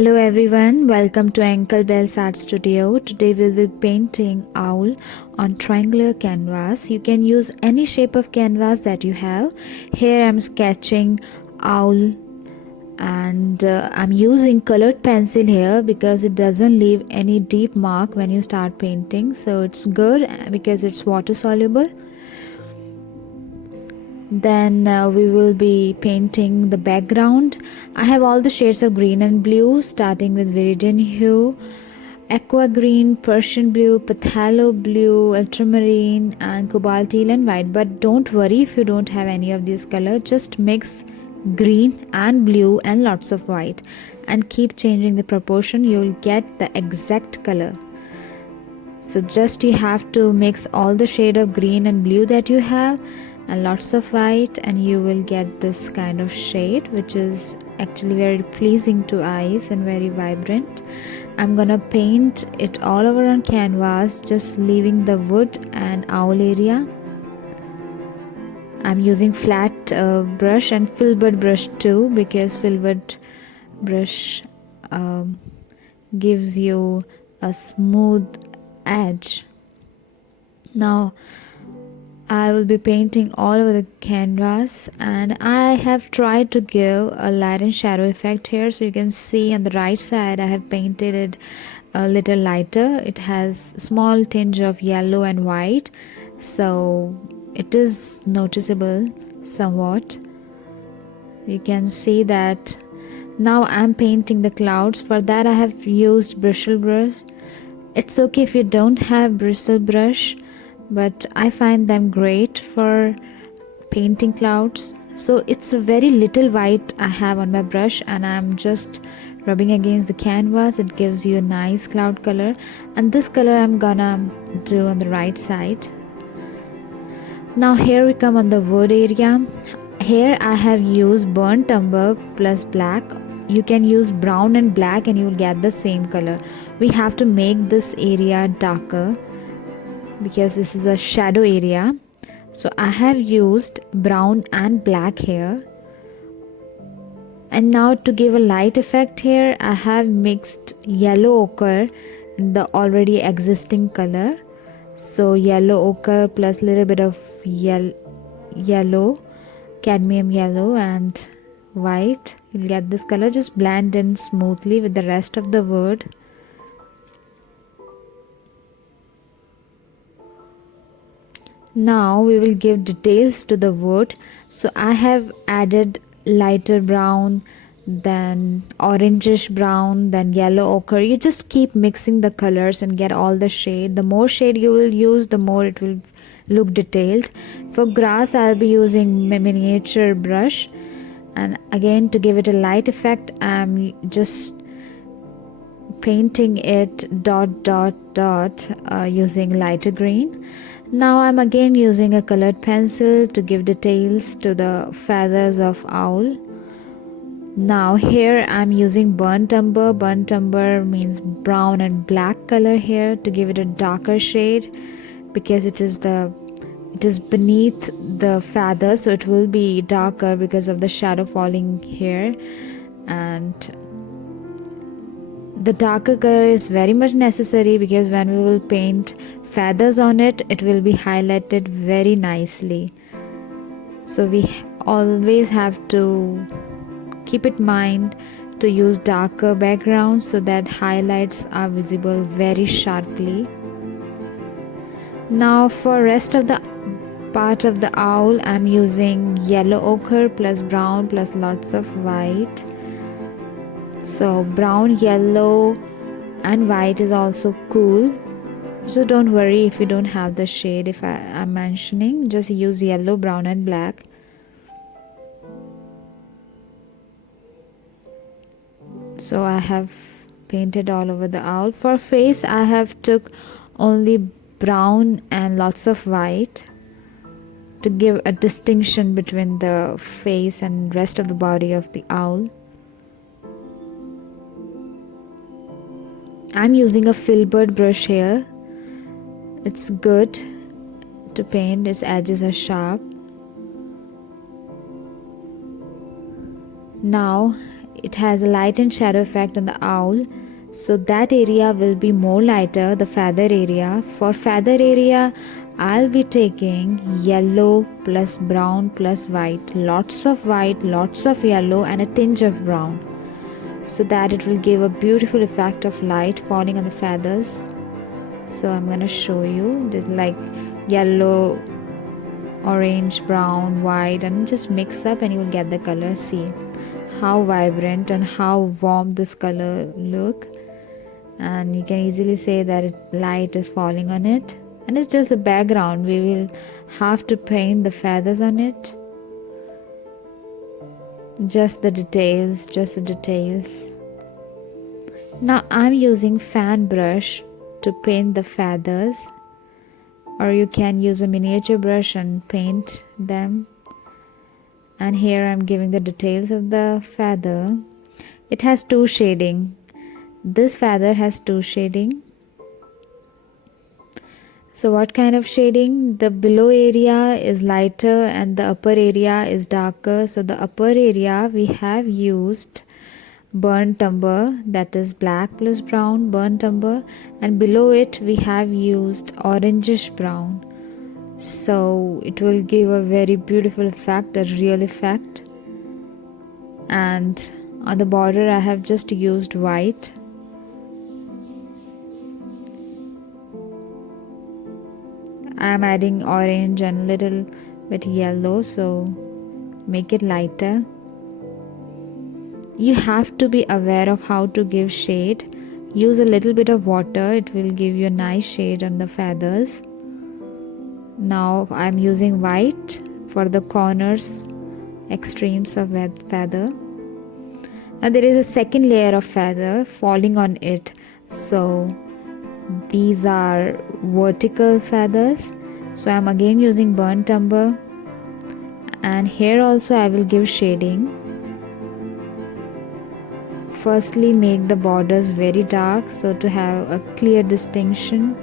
Hello everyone, welcome to Ankle Bell's Art Studio. Today we'll be painting owl on triangular canvas. You can use any shape of canvas that you have. Here I'm sketching owl and I'm using colored pencil here because it doesn't leave any deep mark when you start painting. So it's good because it's water soluble. Then we will be painting the background. I have all the shades of green and blue, starting with viridian hue, aqua green, Persian blue, phthalo blue, ultramarine, and cobalt teal and white. But don't worry if you don't have any of these colors, just mix green and blue and lots of white and keep changing the proportion. You'll get the exact color. So just you have to mix all the shade of green and blue that you have and lots of white, and you will get this kind of shade, which is actually very pleasing to eyes and very vibrant. I'm gonna paint it all over on canvas, just leaving the wood and owl area. I'm using flat brush and filbert brush too, because filbert brush gives you a smooth edge. Now I will be painting all over the canvas, and I have tried to give a light and shadow effect here. So you can see on the right side I have painted it a little lighter. It has small tinge of yellow and white, so it is noticeable somewhat. You can see that. Now I'm painting the clouds. For that I have used bristle brush. It's okay if you don't have bristle brush, but I find them great for painting clouds. So it's a very little white I have on my brush, and I'm just rubbing against the canvas. It gives you a nice cloud color, and this color I'm gonna do on the right side. Now here we come on the wood area. Here I have used burnt umber plus black. You can use brown and black and you will get the same color. We have to make this area darker because this is a shadow area. So I have used brown and black here. And now to give a light effect here, I have mixed yellow ochre in the already existing color. So yellow ochre plus little bit of yellow, cadmium yellow and white. You'll get this color. Just blend in smoothly with the rest of the wood. Now we will give details to the wood. So I have added lighter brown, then orangish brown, then yellow ochre. You just keep mixing the colors and get all the shade. The more shade you will use, the more it will look detailed. For grass I'll be using miniature brush, and again to give it a light effect I'm just painting it dot dot dot using lighter green. Now I'm again using a colored pencil to give details to the feathers of owl. Now here I'm using burnt umber. Burnt umber means brown and black color here to give it a darker shade, because it is beneath the feather, so it will be darker because of the shadow falling here. And the darker color is very much necessary because when we will paint feathers on it, it will be highlighted very nicely. So we always have to keep in mind to use darker backgrounds so that highlights are visible very sharply. Now for rest of the part of the owl I'm using yellow ochre plus brown plus lots of white. So brown, yellow and white is also cool. So don't worry if you don't have the shade if I'm mentioning. Just use yellow, brown and black. So I have painted all over the owl. For face I have took only brown and lots of white to give a distinction between the face and rest of the body of the owl. I'm using a filbert brush here. It's good to paint, its edges are sharp. Now it has a light and shadow effect on the owl, so that area will be more lighter, the feather area. For feather area, I'll be taking yellow plus brown plus white, lots of white, lots of yellow, and a tinge of brown, so that it will give a beautiful effect of light falling on the feathers. So I'm gonna show you this, like yellow, orange, brown, white, and just mix up and you will get the color. See how vibrant and how warm this color look, and you can easily say that light is falling on it, and it's just a background. We will have to paint the feathers on it, just the details, just the details. Now I'm using fan brush to paint the feathers, or you can use a miniature brush and paint them. And here I'm giving the details of the feather. It has two shading. This feather has two shading. So what kind of shading? The below area is lighter and the upper area is darker. So the upper area we have used burnt umber, that is black plus brown burnt umber, and below it we have used orangish brown. So it will give a very beautiful effect, a real effect. And on the border I have just used white. I am adding orange and little bit yellow, so make it lighter. You have to be aware of how to give shade. Use a little bit of water, it will give you a nice shade on the feathers. Now I'm using white for the corners, extremes of that feather. Now there is a second layer of feather falling on it, so these are vertical feathers. So I'm again using burnt umber, and here also I will give shading. Firstly, make the borders very dark, so to have a clear distinction.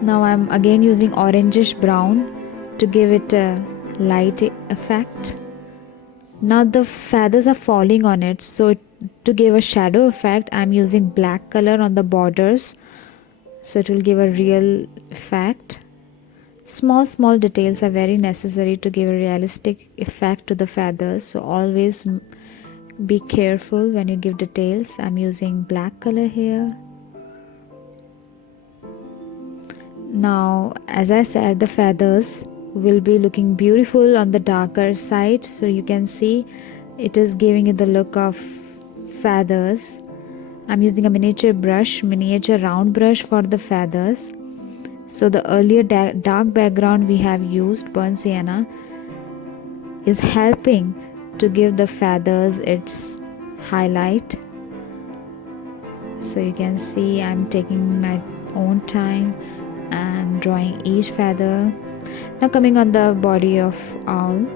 Now I'm again using orangish brown to give it a light effect. Now the feathers are falling on it, so to give a shadow effect I'm using black color on the borders, so it will give a real effect. Small details are very necessary to give a realistic effect to the feathers, so always be careful when you give details. I'm using black color here. Now, as I said, the feathers will be looking beautiful on the darker side, so you can see it is giving you the look of feathers. I'm using a miniature round brush for the feathers. So the earlier dark background we have used, burnt sienna, is helping to give the feathers its highlight. So you can see I'm taking my own time and drawing each feather. Now coming on the body of owl,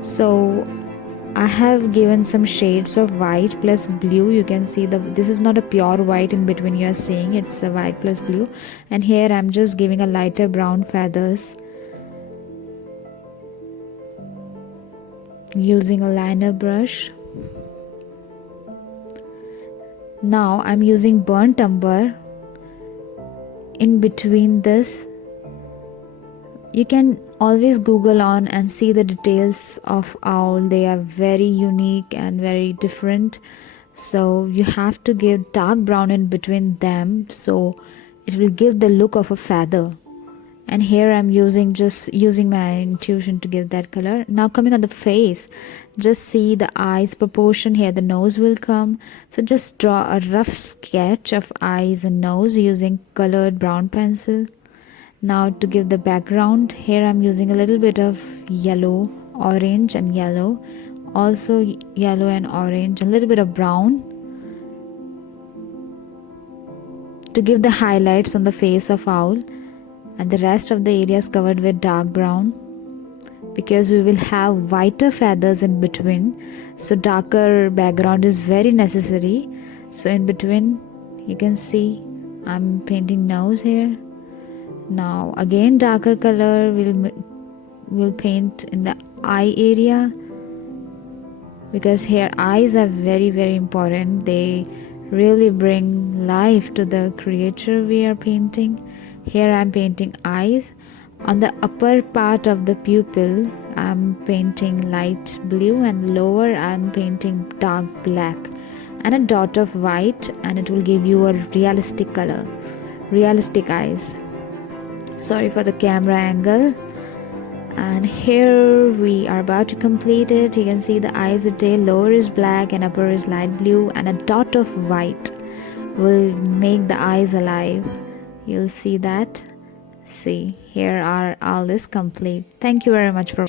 so I have given some shades of white plus blue. You can see this is not a pure white in between, you are seeing it's a white plus blue, and here I'm just giving a lighter brown feathers using a liner brush. Now I'm using burnt umber in between this. You can always Google on and see the details of owl. They are very unique and very different, so you have to give dark brown in between them, so it will give the look of a feather. And here I'm just using my intuition to give that color. Now coming on the face, just see the eyes proportion. Here the nose will come, so just draw a rough sketch of eyes and nose using colored brown pencil. Now to give the background, here I'm using a little bit of yellow, orange and yellow, also yellow and orange, a little bit of brown to give the highlights on the face of owl, and the rest of the area is covered with dark brown because we will have whiter feathers in between, so darker background is very necessary. So in between you can see I'm painting nose here. Now again darker color will paint in the eye area, because here eyes are very very important. They really bring life to the creature we are painting. Here I'm painting eyes. On the upper part of the pupil I'm painting light blue, and lower I'm painting dark black and a dot of white, and it will give you a realistic color, realistic eyes. Sorry for the camera angle. And here we are about to complete it. You can see the eyes detail. Lower is black and upper is light blue, and a dot of white will make the eyes alive. You'll see that. See, here are all this complete. Thank you very much for